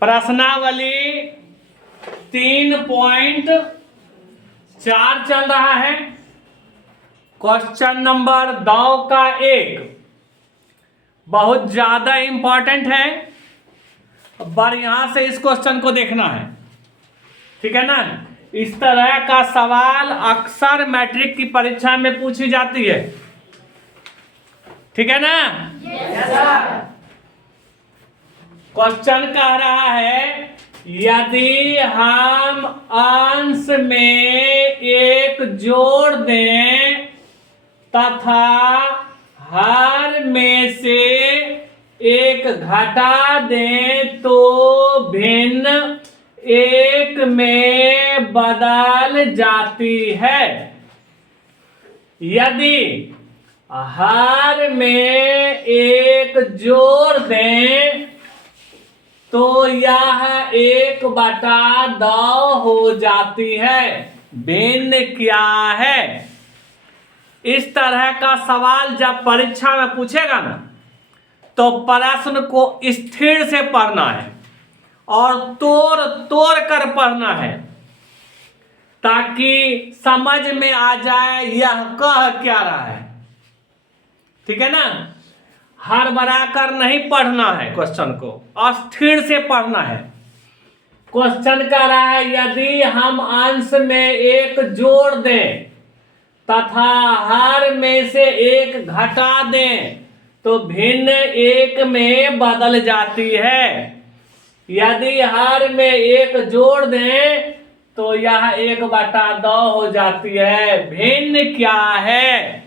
प्रश्नावली 3.4 चल रहा है। क्वेश्चन नंबर 2 का 1 बहुत ज्यादा इंपॉर्टेंट है। बार यहां से इस क्वेश्चन को देखना है, ठीक है ना। इस तरह का सवाल अक्सर मैट्रिक की परीक्षा में पूछी जाती है, ठीक है ना। क्वेश्चन कह रहा है यदि हम अंश में एक जोड़ दें तथा हर में से एक घटा दें तो भिन्न एक में बदल जाती है। यदि हर में एक जोड़ दें तो यह 1/2 हो जाती है। भिन्न क्या है? इस तरह का सवाल जब परीक्षा में पूछेगा ना तो प्रश्न को स्थिर से पढ़ना है और तोड़ तोड़ कर पढ़ना है ताकि समझ में आ जाए यह कह क्या रहा है, ठीक है ना। हर बढ़ाकर नहीं पढ़ना है, क्वेश्चन को स्थिर से पढ़ना है। क्वेश्चन कह रहा है यदि हम अंश में एक जोड़ दें तथा हर में से एक घटा दें तो भिन्न एक में बदल जाती है। यदि हर में एक जोड़ दें तो यह 1/2 हो जाती है। भिन्न क्या है?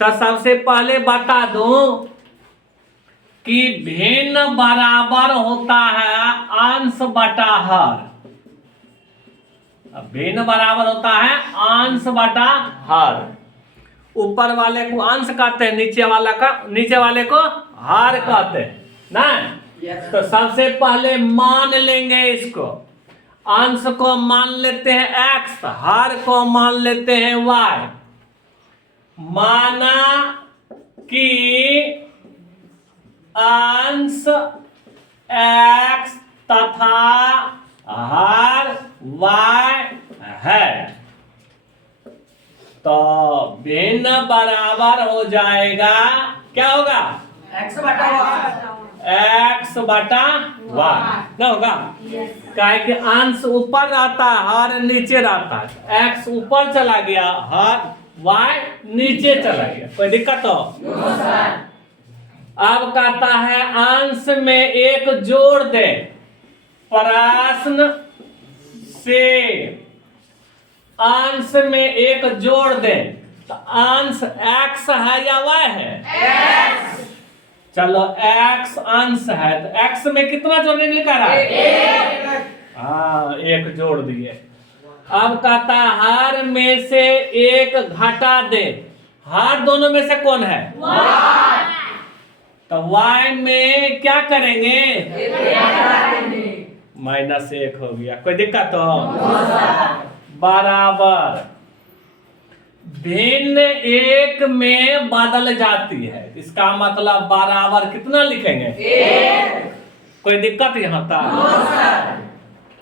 तो सबसे पहले बता दूं कि भिन्न बराबर होता है अंश बटा हर। भिन्न बराबर होता है अंश बटा हर। ऊपर वाले को अंश कहते हैं, नीचे वाले को हर कहते हैं ना। तो सबसे पहले मान लेंगे इसको। अंश को मान लेते हैं x, हर को मान लेते हैं y। माना कि अंश x तथा हर y है तो भिन्न बराबर हो जाएगा। क्या होगा? x बटा y ना होगा। काहे कि अंश ऊपर रहता है, हर नीचे रहता है। x ऊपर चला गया, हर y नीचे चला गया। कोई दिक्कत हो? अब कहता है अंश में एक जोड़ दे। प्रश्न से अंश में एक जोड़ दे तो अंश x है या y है? चलो x अंश है तो x में कितना जोड़ने के लिए कह रहा है? हाँ, एक जोड़ दिए। अब कहता है हर में से एक घटा दे। हर दोनों में से कौन है? तो y में क्या करेंगे? -1 हो गया। कोई दिक्कत हो? बराबर भिन्न एक में बदल जाती है। इसका मतलब बराबर कितना लिखेंगे? 1। कोई दिक्कत यहाँ तक?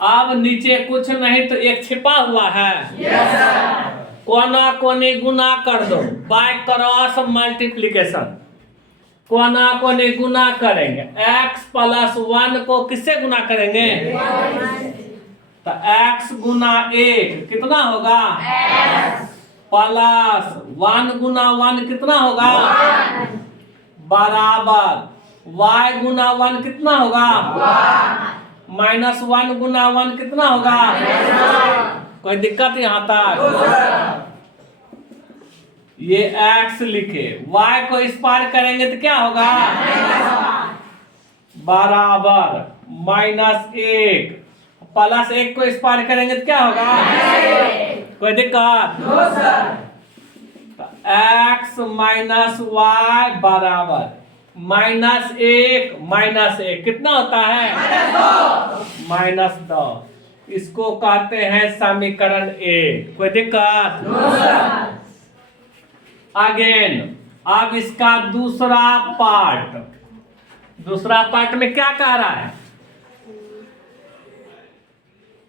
अब नीचे कुछ नहीं तो एक छिपा हुआ है। कोना कोने गुना कर दो, बाय क्रॉस मल्टीप्लिकेशन। कोना कोने गुना करेंगे। x + 1 को किससे गुना करेंगे? तो x गुना 1 कितना होगा? प्लस 1 गुना 1 कितना होगा? बराबर y गुना 1 कितना होगा? -1 गुना 1 कितना होगा? कोई दिक्कत यहाँ तक? ये x लिखे, y को इस पार करेंगे तो क्या होगा? बराबर -1 प्लस 1 को इस पार करेंगे तो क्या होगा? कोई दिक्कत? तो x - y बराबर -1 कितना होता है? -2। इसको कहते हैं समीकरण 1। कोई दिक्कत? अगेन अब इसका दूसरा पार्ट में क्या कह रहा है?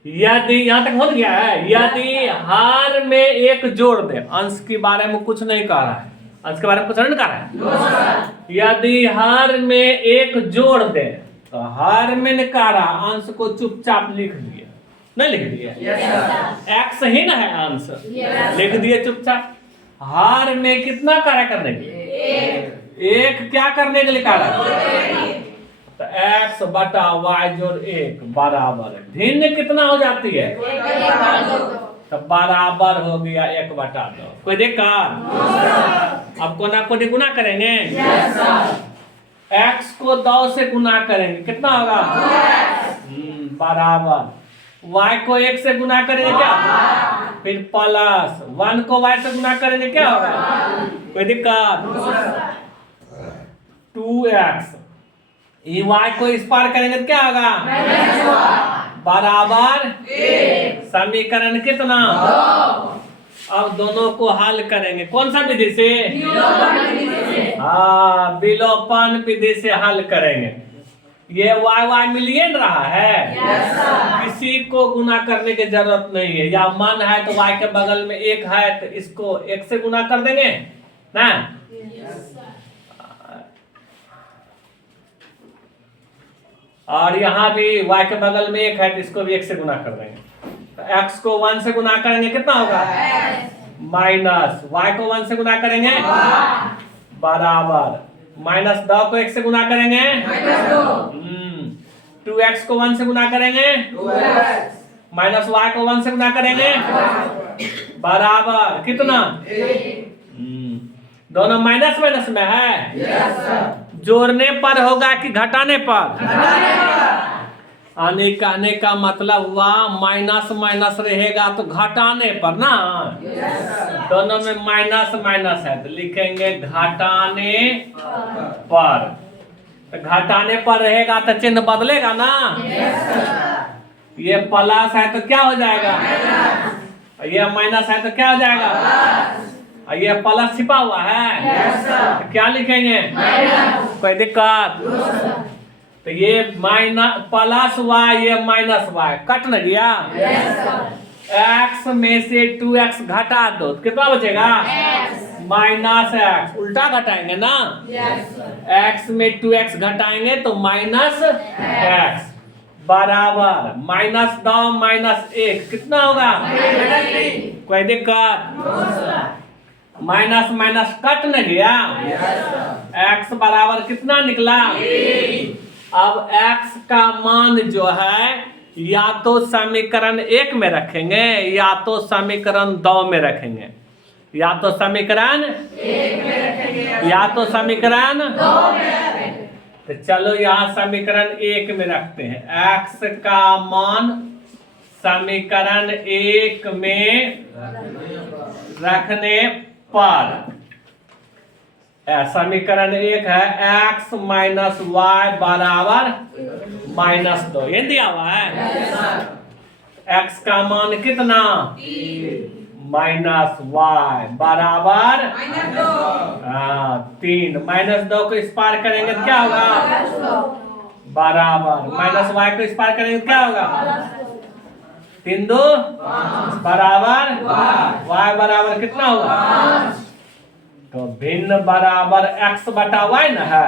यदि यहाँ तक हो गया है, यदि हर में एक जोड़ दे, अंश के बारे में कुछ नहीं कह रहा है, अंश के बारे में कुछ नहीं कह रहा है। यदि हर में एक जोड़ दे तो हर में नहीं कह रहा, अंश को चुपचाप लिख दिए, नहीं लिख दिए, एक्स ही ना है अंश, लिख दिए चुपचाप। हर में कितना कार्य करने के लिए, एक क्या करने के लिए कह रहा है, तो x बटा y जोड़ 1 बराबर भिन्न कितना हो जाती है, तो बराबर हो गया 1 बटा 2। कोई दिक्कत? अब कोना को गुना करेंगे, x को 2 से गुना करेंगे, कितना होगा, बराबर। y को 1 से गुना करेंगे क्या, फिर प्लस 1 को y से गुना करेंगे क्या होगा, कोई दिक्कत, 2x, y को इस पार करेंगे तो क्या होगा, बराबर समीकरण कितना, अब दोनों को हल करेंगे, कौन सा विधि से, हाँ विलोपन विधि से हल करेंगे। ये y मिलिए न रहा है, किसी को गुना करने की जरूरत नहीं है, या मन है तो y के बगल में 1 है तो इसको 1 से गुना कर देंगे ना, और यहाँ भी y के बगल में 1 है तो इसको भी 1 से गुना कर देंगे। तो x को 1 से गुना करेंगे कितना होगा, माइनस y को 1 से गुना करेंगे बराबर, माइनस 2 को 1 से गुना करेंगे, 2x को 1 से गुना करेंगे, माइनस y को 1 से गुना करेंगे बराबर कितना, दोनों माइनस माइनस में है, जोड़ने पर होगा कि घटाने पर, आने कहने का मतलब हुआ माइनस माइनस रहेगा तो घटाने पर ना, दोनों में माइनस माइनस है तो लिखेंगे घटाने पर, तो घटाने पर रहेगा तो चिन्ह बदलेगा ना, ये प्लस है तो क्या हो जाएगा, ये माइनस है तो क्या हो जाएगा, ये प्लस छिपा हुआ है, तो क्या लिखेंगे, कोई दिक्कत, तो ये माइनस प्लस y, ये माइनस y, कट न गया, x में से 2x घटा दो तो कितना बचेगा, माइनस x, उल्टा घटाएंगे ना, x में 2x घटाएंगे तो माइनस x बराबर माइनस 2 माइनस 1 कितना होगा, कोई दिक्कत, माइनस माइनस कट न गया, x बराबर कितना निकला, अब x का मान जो है या तो समीकरण 1 में रखेंगे या तो समीकरण 2 में रखेंगे, या तो समीकरण 1 में रखेंगे या तो समीकरण 2 में रखेंगे। तो चलो यहाँ समीकरण 1 में रखते हैं, x का मान समीकरण 1 में रखने पर, समीकरण 1 है x माइनस वाई बराबर माइनस 2, ये दिया हुआ है, x का मान कितना, माइनस वाई बराबर 3, माइनस 2 को इस पार करेंगे तो क्या होगा, बराबर माइनस वाई को इस पार करेंगे तो क्या होगा, 3 2 बराबर y बराबर कितना होगा, तो भिन्न बराबर x बटा y ना है,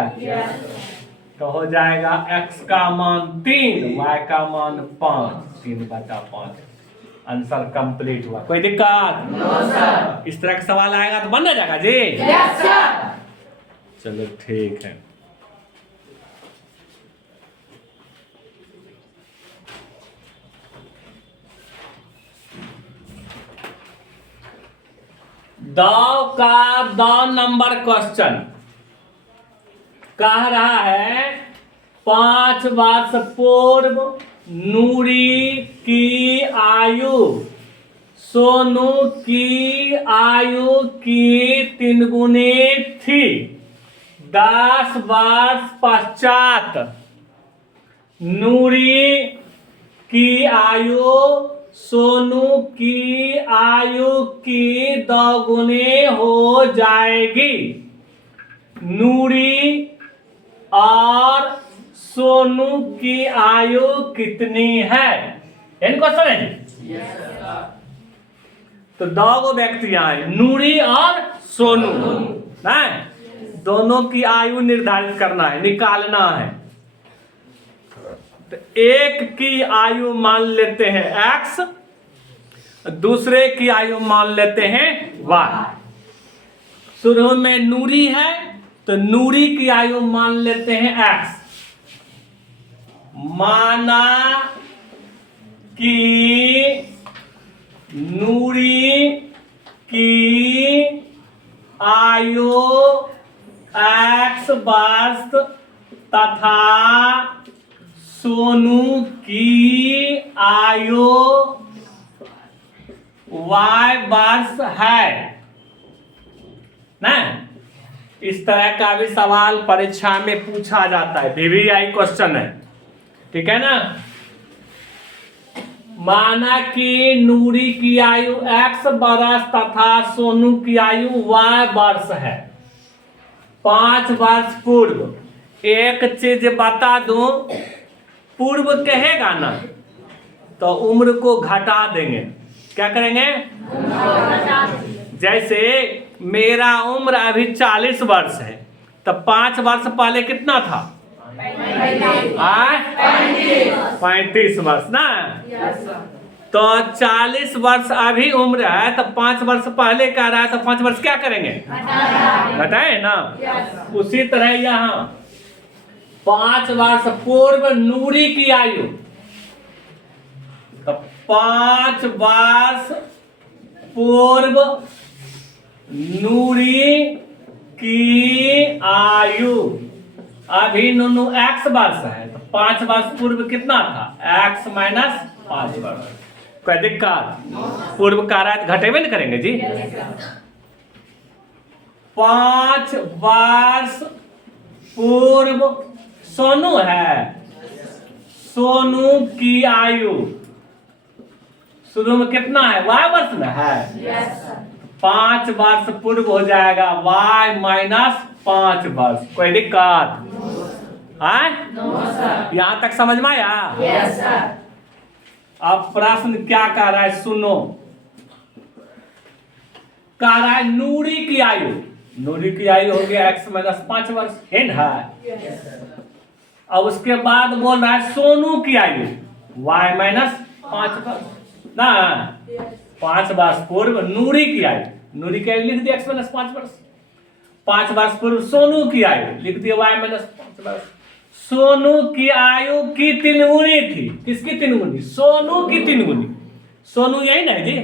तो हो जाएगा x का मान 3, y का मान 5, 3 बटा 5, आंसर कंप्लीट हुआ। कोई दिक्कत, इस तरह का सवाल आएगा तो बन जाएगा जी, चलो ठीक है। दो का 2 नंबर क्वेश्चन कह रहा है 5 वर्ष पूर्व नूरी की आयु सोनू की आयु की 3 गुनी थी। 10 वर्ष पश्चात नूरी की आयु सोनू की आयु की 2 गुनी हो जाएगी। नूरी और सोनू की आयु कितनी है? एन क्वेश्चन है जी। तो दो व्यक्ति आए, नूरी और सोनू, ना दोनों की आयु निर्धारित करना है, निकालना है। तो एक की आयु मान लेते हैं x, दूसरे की आयु मान लेते हैं y। शुरू में नूरी है तो नूरी की आयु मान लेते हैं x। माना कि नूरी की आयु x वर्ष तथा सोनू की आयु y वर्ष है ना। इस तरह का भी सवाल परीक्षा में पूछा जाता है, VVI क्वेश्चन है, ठीक है ना। माना कि नूरी की आयु x वर्ष तथा सोनू की आयु y वर्ष है। 5 वर्ष पूर्व एक चीज बता दूं, पूर्व कहेगा ना तो उम्र को घटा देंगे। क्या करेंगे? जैसे मेरा उम्र अभी 40 वर्ष है, तो 5 वर्ष पहले कितना था? 35 वर्ष ना। तो 40 वर्ष अभी उम्र है, तो 5 वर्ष पहले कह रहा है, तो 5 वर्ष क्या करेंगे? घटाए ना। उसी तरह यहाँ 5 वर्ष पूर्व नूरी की आयु, तो 5 वर्ष पूर्व नूरी की आयु, अभी नूनू x वर्ष है, तो 5 वर्ष पूर्व कितना था? x माइनस 5 वर्ष। कोई दिक्कत? पूर्व कार्य घटेबे न करेंगे जी। 5 वर्ष पूर्व सोनू है, सोनू की आयु शुरू में कितना है? y वर्ष में है। 5 वर्ष पूर्व हो जाएगा y माइनस 5 वर्ष। कोई दिक्कत? यहाँ तक समझ में आया? अब प्रश्न क्या कह रहा है सुनो। कह रहा है नूरी की आयु, नूरी की आयु हो गया x माइनस 5 वर्ष, है ना। अब उसके बाद बोल रहा है सोनू की आयु y माइनस 5 वर्ष ना। 5 वर्ष पूर्व नूरी की आयु, नूरी की आयु लिख दिया x माइनस 5 वर्ष। 5 वर्ष पूर्व सोनू की आयु लिख दिया y माइनस 5 वर्ष। सोनू की आयु की 3 गुनी थी। किसकी 3 गुनी? सोनू की 3 गुनी। सोनू यही ना जी।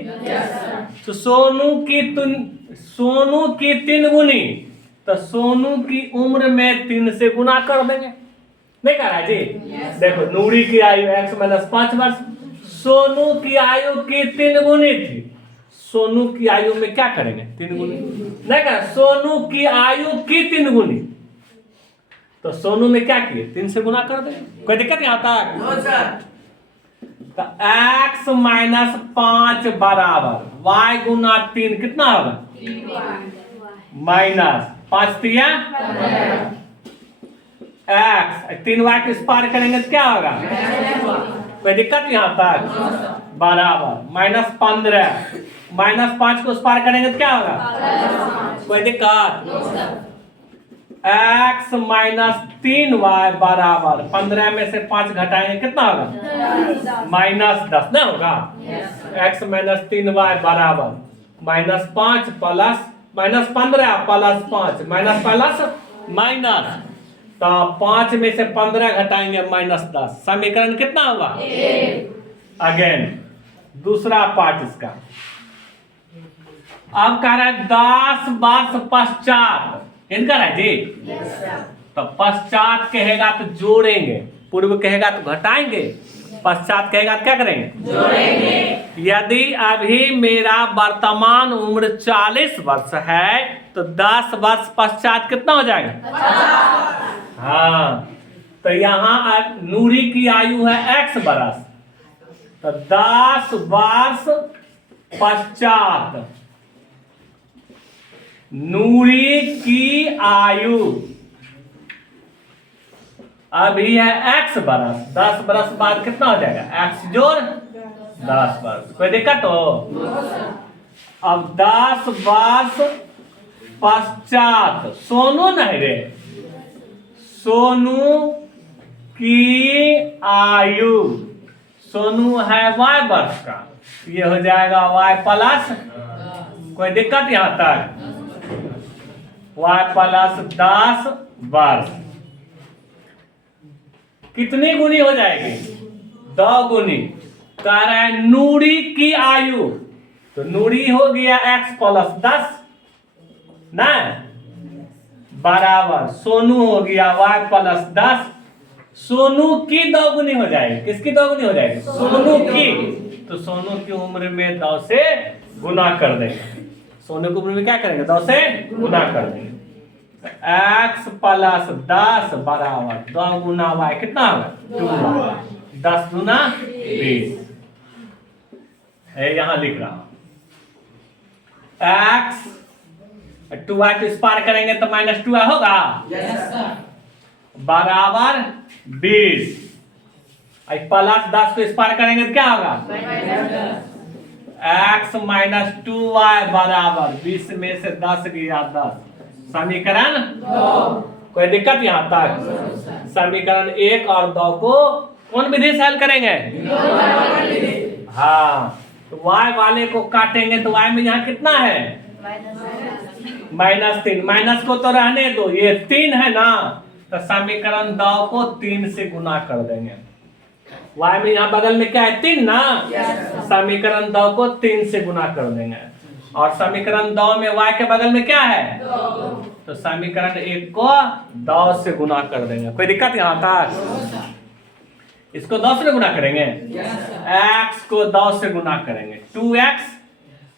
तो सोनू की 3 गुनी, तो सोनू की उम्र में 3 से गुना कर देंगे। नहीं कह रहा है जी। देखो नूरी की आयु x माइनस 5 वर्ष, सोनू की आयु की 3 गुनी थी। सोनू की आयु में क्या करेंगे? 3 गुनी। नहीं कहा सोनू की आयु की 3 गुनी, तो सोनू में क्या किए? 3 से गुना कर देंगे। कोई दिक्कत नहीं आता? तो x माइनस 5 बराबर y गुना 3 कितना होगा? माइनस 5 तिया x, 3y को स्पार करेंगे तो क्या होगा? कोई दिक्कत यहाँ तक? बराबर माइनस 15, माइनस 5 को स्पार करेंगे तो क्या होगा? कोई दिक्कत? x माइनस 3y बराबर 15 में से 5 घटाएंगे कितना होगा? माइनस 10 ना होगा। x माइनस 3y बराबर minus 5 plus minus 15 plus 5 minus plus minus, तो 5 में से 15 घटाएंगे माइनस 10। समीकरण कितना होगा? अगेन दूसरा पार्ट इसका। अब कह रहा है 10 वर्ष पश्चात, इनका है जी। तो पश्चात कहेगा तो जोड़ेंगे, पूर्व कहेगा तो घटाएंगे, पश्चात कहेगा तो क्या करेंगे? जोड़ेंगे। यदि अभी मेरा वर्तमान उम्र 40 वर्ष है तो 10 वर्ष पश्चात कितना हो जाएगा? 50। हाँ, तो यहाँ नूरी की आयु है x वर्ष, तो 10 वर्ष पश्चात नूरी की आयु अभी है x वर्ष, 10 वर्ष बाद कितना हो जाएगा? x जोड़ 10 वर्ष। कोई दिक्कत हो? अब 10 वर्ष पश्चात सोनू नहीं रे, सोनू की आयु, सोनू है y वर्ष का, ये हो जाएगा y प्लस, कोई दिक्कत यहां तक? y प्लस 10 वर्ष कितनी गुनी हो जाएगी? 2 गुनी। कह रहा है नूरी की आयु, तो नूरी हो गया x प्लस 10 ना, बराबर सोनू हो गया y प्लस 10। सोनू की 2 गुनी हो जाएगी। किसकी 2 गुनी हो जाएगी? सोनू की। तो सोनू की उम्र में 2 से गुना कर देंगे। सोनू की उम्र में क्या करेंगे? 2 से गुना कर देंगे। x प्लस 10 बराबर 2 गुना y कितना होगा? 2। 10 गुना 20 है, यहां लिख रहा हूं। x 2y को स्पार करेंगे तो माइनस 2y होगा, बराबर 20। प्लस 10 को स्पार करेंगे तो क्या होगा? x माइनस 2y बराबर 20 में से 10 गया 10। समीकरण 2। कोई दिक्कत यहां तक? समीकरण 1 और 2 को कौन विधि से हल करेंगे? हाँ, तो y वाले को काटेंगे तो y में यहाँ कितना है? -3। माइनस को तो रहने दो, ये 3 है ना, तो समीकरण 2 को 3 से गुना कर देंगे। y में यहाँ बगल में क्या है? 3 ना, समीकरण 2 को 3 से गुना कर देंगे। और समीकरण 2 में y के बगल में क्या है? 2। तो समीकरण 1 को 2 से गुना कर देंगे। कोई दिक्कत यहाँ तक? इसको 2 से गुना करेंगे, x को 2 से गुना करेंगे, 2x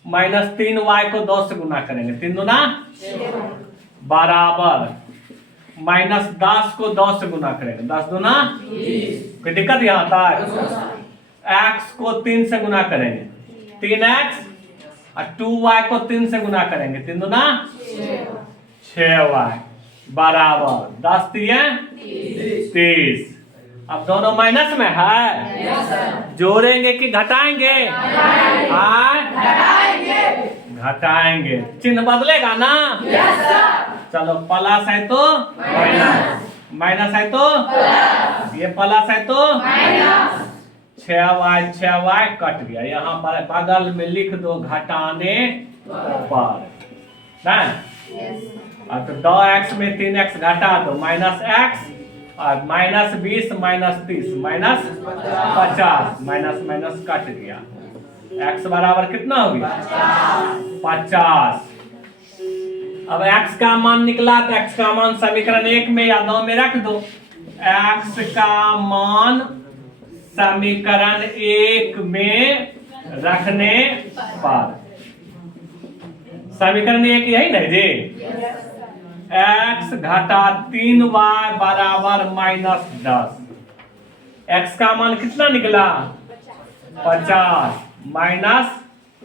माइनस 3y को 2 से गुना करेंगे, 3 दूना बराबर माइनस 10 को 2 से गुना करेंगे, 10 दूना 20। कोई दिक्कत यहाँ तक? x को 3 से गुना करेंगे, 3x, और 2y को 3 से गुना करेंगे, 3 दूना 6y बराबर 10 3 30। अब दोनों माइनस में है, जोड़ेंगे कि घटाएंगे? घटाएंगे। चिन्ह बदलेगा ना? चलो, प्लस है तो माइनस, माइनस है तो प्लस, ये प्लस है तो माइनस। 6y कट गया, यहाँ पर बगल में लिख दो घटाने पर ना। तो 2x में 3x घटा दो, -x, और -20 -30 -50, माइनस कट गया। x बराबर कितना हो गया? 50। अब x का मान निकला तो x का मान समीकरण 1 में या 2 में रख दो। x का मान समीकरण 1 में रखने पर, समीकरण 1 यही नहीं जी? x घटा 3y बराबर -10। x का मान कितना निकला? 50 माइनस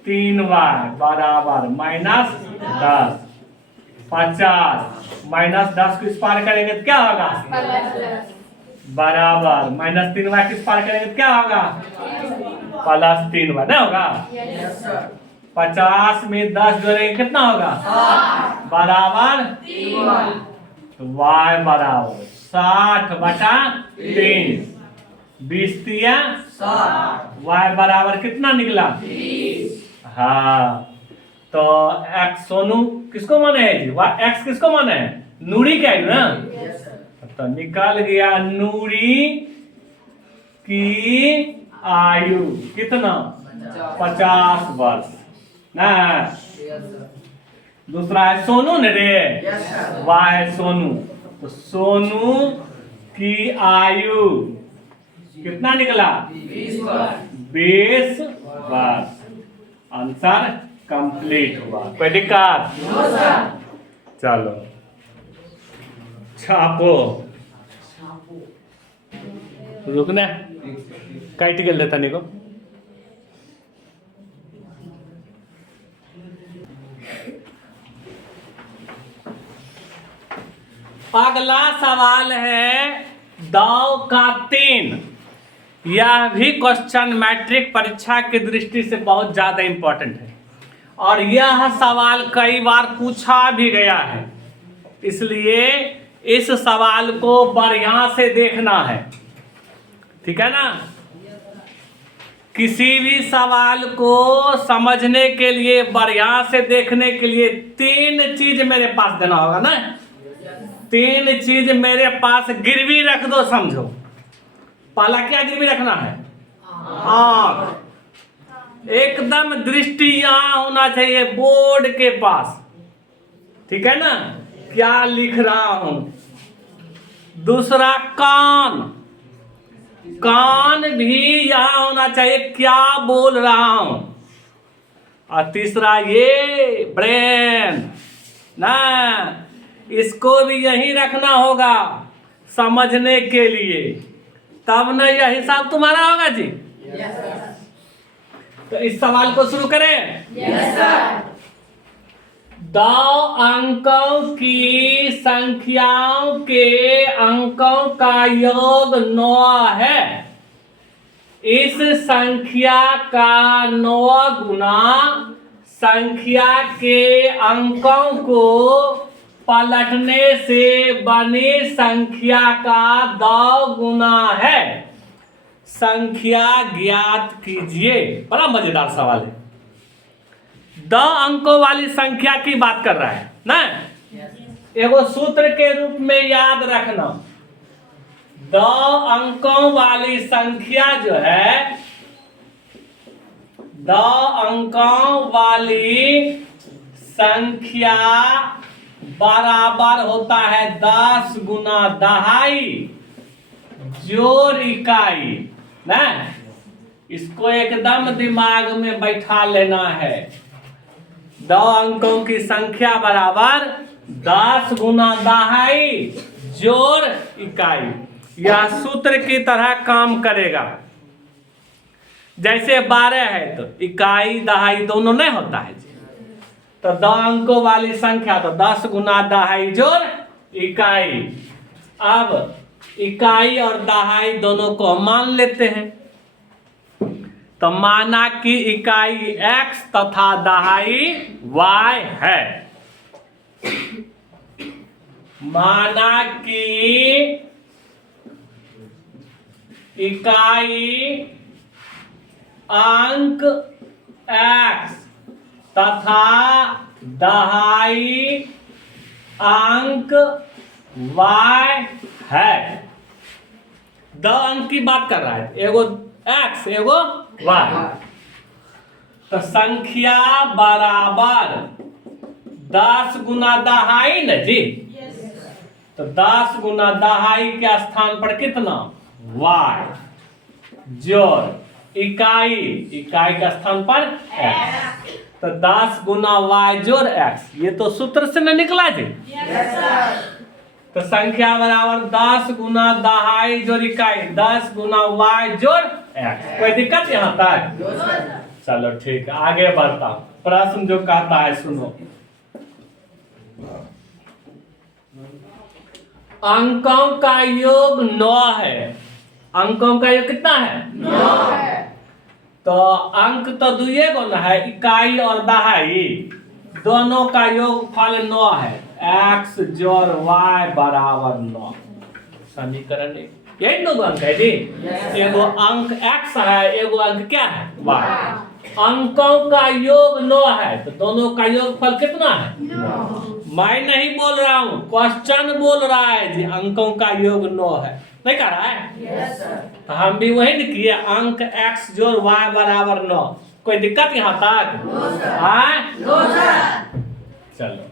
3y बराबर -10। 50 -10 को स्पार करेंगे तो क्या होगा? बराबर -3y को स्पार करेंगे तो क्या होगा? +3y ना होगा। 50 में 10 जोड़ेंगे कितना होगा? बराबर y बराबर 60/3, 20 3 y बराबर कितना निकला? 20। हाँ, तो x सोनू किसको माने है जी? x किसको माने है? नूरी क्या है ना? तो निकल गया नूरी की आयु कितना? 50 वर्ष ना। दूसरा है सोनू ने रे, वाह है सोनू, तो सोनू की आयु कितना निकला? 20 वर्ष। आंसर कंप्लीट हुआ। कोई दिक्कत? चलो छापो, रुकना काट गल देता निको। अगला सवाल है 2 का 3। यह भी क्वेश्चन मैट्रिक परीक्षा की दृष्टि से बहुत ज़्यादा इम्पोर्टेंट है और यह सवाल कई बार पूछा भी गया है, इसलिए इस सवाल को बढ़िया से देखना है, ठीक है ना। किसी भी सवाल को समझने के लिए, बढ़िया से देखने के लिए 3 चीज मेरे पास देना होगा ना। 3 चीज मेरे पास गिरवी रख दो, समझो। पहला क्या गिरवी रखना है? आँख। एकदम दृष्टि यहाँ होना चाहिए बोर्ड के पास, ठीक है ना, क्या लिख रहा हूं। दूसरा कान, कान भी यहां होना चाहिए क्या बोल रहा हूं। और तीसरा ये ब्रेन ना, इसको भी यही रखना होगा समझने के लिए, तब ना यह हिसाब तुम्हारा होगा जी। yes, तो इस सवाल को शुरू करें। yes, 2 अंकों की संख्याओं के अंकों का योग 9 है। इस संख्या का 9 गुना संख्या के अंकों को पलटने से बनी संख्या का 2 गुना है। संख्या ज्ञात कीजिए। बड़ा मजेदार सवाल है। 2 अंकों वाली संख्या की बात कर रहा है ना। एगो सूत्र के रूप में याद रखना, 2 अंकों वाली संख्या जो है, 2 अंकों वाली संख्या बराबर होता है 10 गुना दहाई जोड़ इकाई ना। इसको एकदम दिमाग में बैठा लेना है। 2 अंकों की संख्या बराबर 10 गुना दहाई जोड़ इकाई। यह सूत्र की तरह काम करेगा। जैसे 12 है तो इकाई दहाई दोनों नहीं होता है जी। तो 2 अंकों वाली संख्या तो 10 गुना दहाई जोड़ इकाई। अब इकाई और दहाई दोनों को मान लेते हैं। तो माना कि इकाई x तथा दहाई y है। माना कि इकाई अंक x तथा दहाई अंक y है। 2 अंक की बात कर रहा है, एगो x एगो y। तो संख्या बराबर 10 गुना दहाई न जी। तो 10 गुना दहाई के स्थान पर कितना y जोड़ इकाई, इकाई के स्थान पर x। तो 10 गुना y जोड़ x, ये तो सूत्र से न निकला जी। तो संख्या बराबर 10 गुना दहाई जोड़ इकाई, 10 गुना y जोड़ x। कोई दिक्कत यहाँ तक? चलो ठीक है, आगे बढ़ता हूं। प्रश्न जो कहता है सुनो। अंकों का योग 9 है। अंकों का योग कितना है? 9 है। तो अंक तो 2 गो ना है, इकाई और दहाई दोनों का योग फल 9 है। x जोड़ y बराबर 9। समीकरण यही 9 अंक है जी। एगो अंक x है, एगो अंक क्या है y। अंकों का योग 9 है, तो दोनों का योग फल कितना है? 9। मैं नहीं बोल रहा हूँ, क्वेश्चन बोल रहा है जी। अंकों का योग 9 है, नहीं कह रहा है? तो हम भी वही किए, अंक x जोड़ y बराबर 9। कोई दिक्कत यहाँ तक? चलो,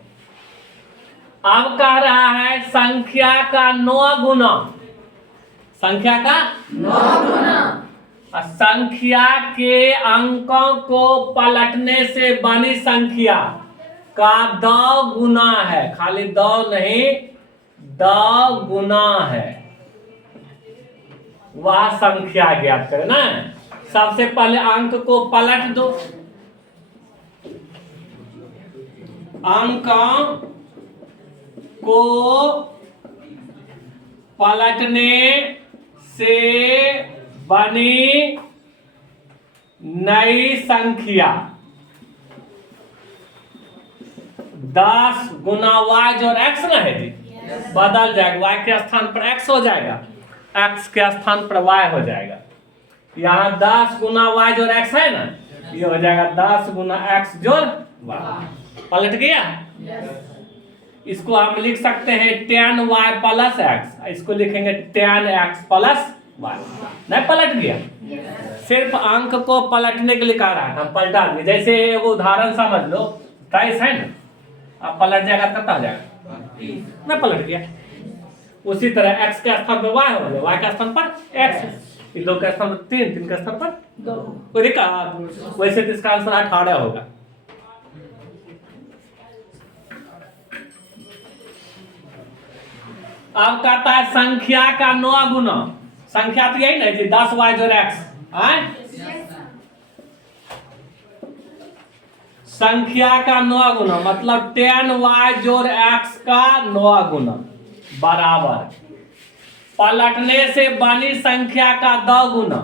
अब कह रहा है संख्या का 9 गुना, संख्या का 9 गुना संख्या के अंकों को पलटने से बनी संख्या का 2 गुना है। खाली 2 नहीं, 2 गुना है। वह संख्या ज्ञात करें ना। सबसे पहले अंक को पलट दो। अंकों को पलटने से बनी नई संख्या 10 गुना y जो x ना है जी, बदल जाएगा, y के स्थान पर x हो जाएगा, x के स्थान पर y हो जाएगा। यहाँ 10 गुना y जोड़ x है ना, ये हो जाएगा 10 गुना x जोड़ y। पलट गया। इसको हम लिख सकते हैं 10y प्लस x, इसको लिखेंगे 10x प्लस y। नहीं पलट गया। सिर्फ अंक को पलटने के लिए कह रहा है, हम पलटा देंगे। जैसे एगो उदाहरण समझ लो, 23 है ना, अब पलट जाएगा कितना हो जाएगा, नहीं पलट गया। उसी तरह x के स्थान पर y हो गया, y के स्थान पर x, 2 के स्थान पर 3, 3 के स्थान पर 2। वैसे तो इसका आंसर 18 होगा। अब कहता है संख्या का 9 गुना, संख्या तो यही नहीं थी 10y जोड़ x, संख्या का 9 गुना मतलब 10y जोड़ x का 9 गुना बराबर पलटने से बनी संख्या का 2 गुना,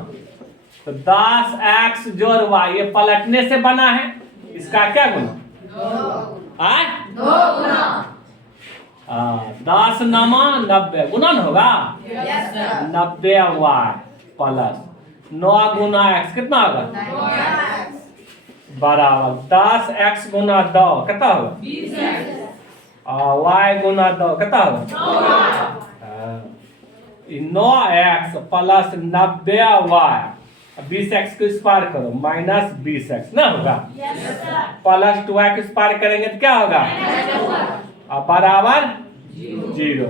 तो 10x जोड़ y, ये पलटने से बना है, इसका क्या गुना, 2 गुना। 10 नमा 90 गुणन होगा, 90y प्लस 9 गुना x कितना होगा, बराबर 10x गुना 2 कितना होगा, 20x, और y गुना 2 कितना होगा, 9x प्लस 90y, 20x को स्क्वायर करो माइनस 20x ना होगा, प्लस 2y को स्क्वायर करेंगे तो क्या होगा, अब बराबर 0।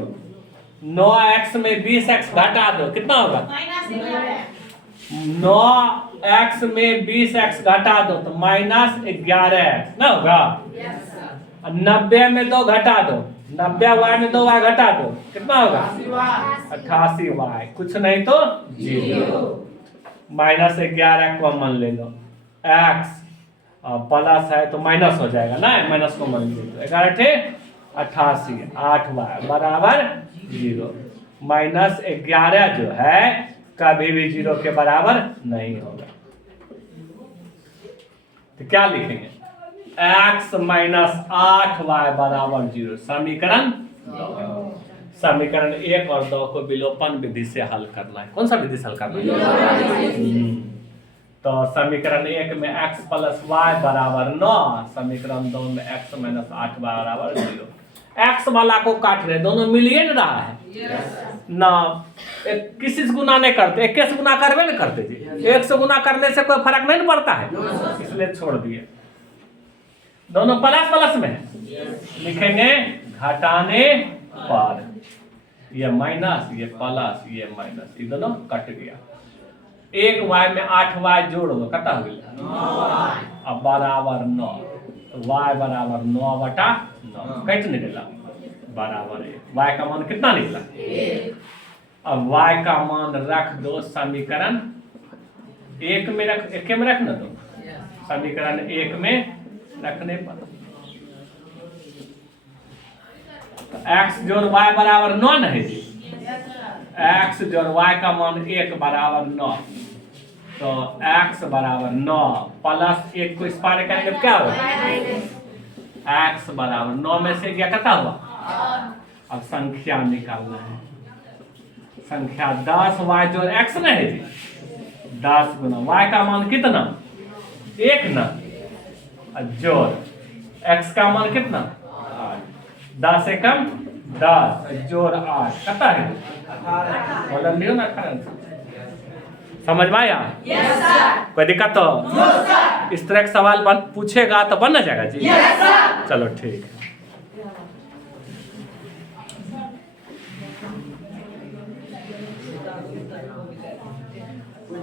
9x में 20x घटा दो कितना होगा, 9x में 20x घटा दो तो माइनस 11x ना होगा। 90 में 2 घटा दो, 90y में 2y घटा दो कितना होगा, 88y, कुछ नहीं तो 0, माइनस 11 कॉमन ले लो, x प्लस है तो माइनस हो जाएगा ना, माइनस कॉमन ले लो, 11 थे 88, 8y बराबर 0, माइनस 11 जो है कभी भी 0 के बराबर नहीं होगा। तो क्या लिखेंगे, x माइनस 8y बराबर 0। समीकरण 1 और 2 को विलोपन विधि से हल करना है। कौन सा विधि से हल करना है, तो समीकरण 1 में x प्लस y बराबर 9, समीकरण 2 में x माइनस 8y बराबर 0। x वाला को काट रहे, दोनों मिलिए न रहा है ना, किसी से गुना नहीं करते, 1 से गुना करवे नहीं करते जी, 1 से गुना करने से कोई फर्क नहीं पड़ता है, इसलिए छोड़ दिए। दोनों प्लस प्लस में लिखेंगे घटाने पर, ये माइनस ये प्लस ये माइनस, ये दोनों कट गया। 1y में 8y जोड़ दो कितना हो गया, अब बराबर 9, y बराबर 9/9 कट निकला बराबर 1, y का मान कितना निकला, अब y का मान रख दो समीकरण 1 में रखना दो, समीकरण 1 में रखने पर x जोड़ y बराबर 9 नहीं जी, x जोड़ y का मान 1 बराबर 9, तो x बराबर 9 प्लस 1 को स्क्वायर करेंगे तो क्या होगा, x बराबर 9 में से क्या कितना हुआ, अब संख्या निकालना है, संख्या 10y जोड़ x नहीं जी, 10 गुना y का मान कितना, 1 ना, जोड़ x का मान कितना, 10 से कम 10 जोड़ 8 कितना है, बोलन लियो ना, समझ में आया, कोई दिक्कत तो, इस तरह का सवाल पूछेगा तो बन ना जाएगा जी, चलो ठीक है।